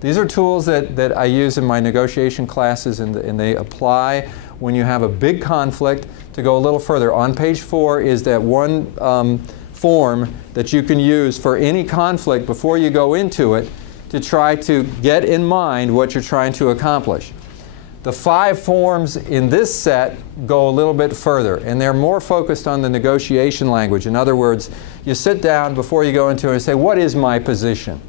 These are tools that I use in my negotiation classes, and they apply when you have a big conflict. To go a little further, on page 4 is that one form that you can use for any conflict before you go into it to try to get in mind what you're trying to accomplish. The 5 forms in this set go a little bit further, and they're more focused on the negotiation language. In other words, you sit down before you go into it and say, what is my position?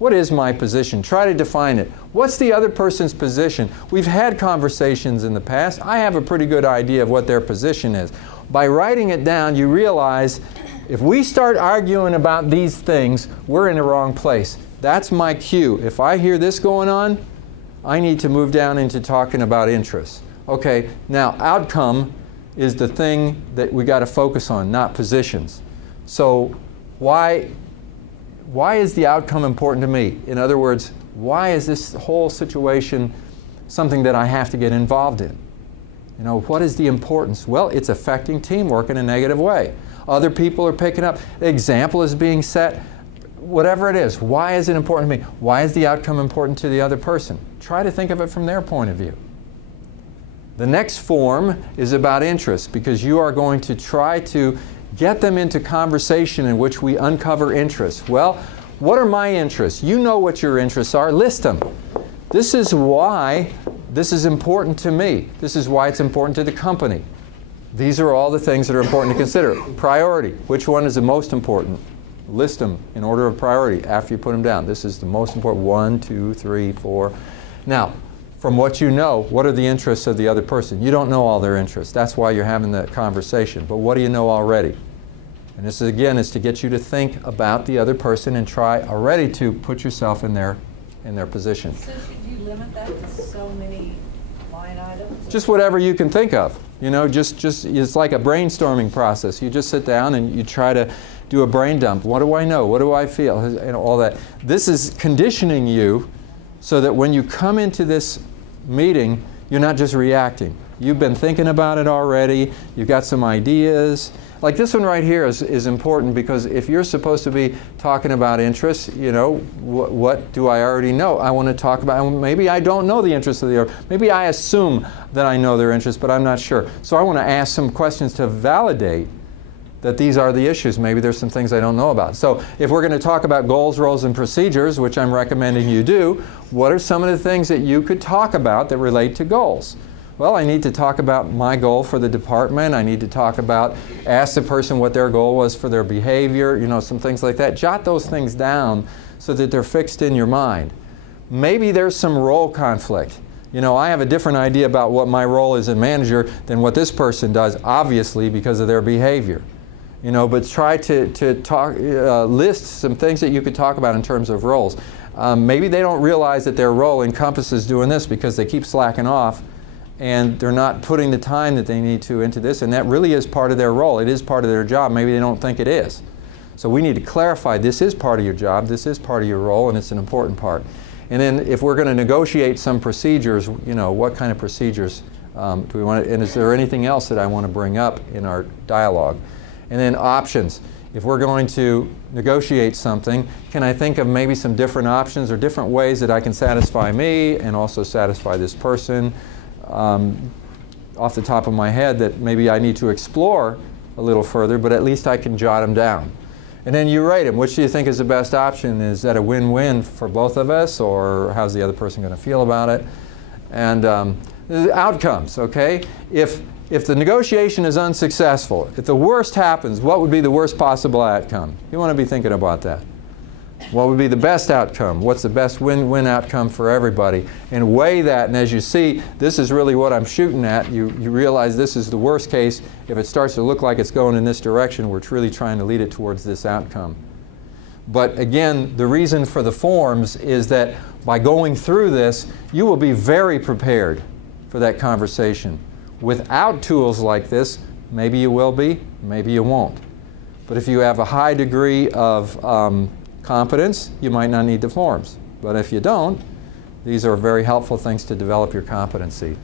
What is my position? Try to define it. What's the other person's position? We've had conversations in the past. I have a pretty good idea of what their position is. By writing it down, you realize if we start arguing about these things, we're in the wrong place. That's my cue. If I hear this going on, I need to move down into talking about interests. Okay, now outcome is the thing that we got to focus on, not positions. So why is the outcome important to me? In other words, why is this whole situation something that I have to get involved in? You know, what is the importance? Well, it's affecting teamwork in a negative way. Other people are picking up. The example is being set. Whatever it is, why is it important to me? Why is the outcome important to the other person? Try to think of it from their point of view. The next form is about interest, because you are going to try to get them into conversation in which we uncover interests. Well, what are my interests? You know what your interests are. List them. This is why this is important to me. This is why it's important to the company. These are all the things that are important to consider. Priority. Which one is the most important? List them in order of priority after you put them down. This is the most important. 1, 2, 3, 4. Now, from what you know, what are the interests of the other person? You don't know all their interests. That's why you're having the conversation. But what do you know already? And this, again, is to get you to think about the other person and try already to put yourself in their position. So should you limit that to so many line items? Just whatever you can think of. You know, just it's like a brainstorming process. You just sit down and you try to do a brain dump. What do I know? What do I feel? You know, all that. This is conditioning you so that when you come into this meeting, you're not just reacting. You've been thinking about it already. You've got some ideas. Like this one right here is important, because if you're supposed to be talking about interests, you know, what do I already know? I want to talk about, maybe I don't know the interests of the other. Maybe I assume that I know their interests, but I'm not sure. So I want to ask some questions to validate that these are the issues. Maybe there's some things I don't know about. So if we're going to talk about goals, roles, and procedures, which I'm recommending you do, what are some of the things that you could talk about that relate to goals? Well, I need to talk about my goal for the department. I need to talk about, ask the person what their goal was for their behavior, you know, some things like that. Jot those things down so that they're fixed in your mind. Maybe there's some role conflict. You know, I have a different idea about what my role is as manager than what this person does, obviously, because of their behavior. You know, but try to talk, list some things that you could talk about in terms of roles. Maybe they don't realize that their role encompasses doing this because they keep slacking off and they're not putting the time that they need to into this, and that really is part of their role. It is part of their job. Maybe they don't think it is. So we need to clarify this is part of your job, this is part of your role, and it's an important part. And then if we're going to negotiate some procedures, you know, what kind of procedures do we want to, and is there anything else that I want to bring up in our dialogue? And then options. If we're going to negotiate something, can I think of maybe some different options or different ways that I can satisfy me and also satisfy this person? Off the top of my head that maybe I need to explore a little further, but at least I can jot them down. And then you rate them. Which do you think is the best option? Is that a win-win for both of us, or how's the other person going to feel about it? And the outcomes, okay? If the negotiation is unsuccessful, if the worst happens, what would be the worst possible outcome? You want to be thinking about that. What would be the best outcome? What's the best win-win outcome for everybody? And weigh that, and as you see, this is really what I'm shooting at. You realize this is the worst case. If it starts to look like it's going in this direction, we're really trying to lead it towards this outcome. But again, the reason for the forms is that by going through this, you will be very prepared for that conversation. Without tools like this, maybe you will be, maybe you won't. But if you have a high degree of competence, you might not need the forms. But if you don't, these are very helpful things to develop your competency.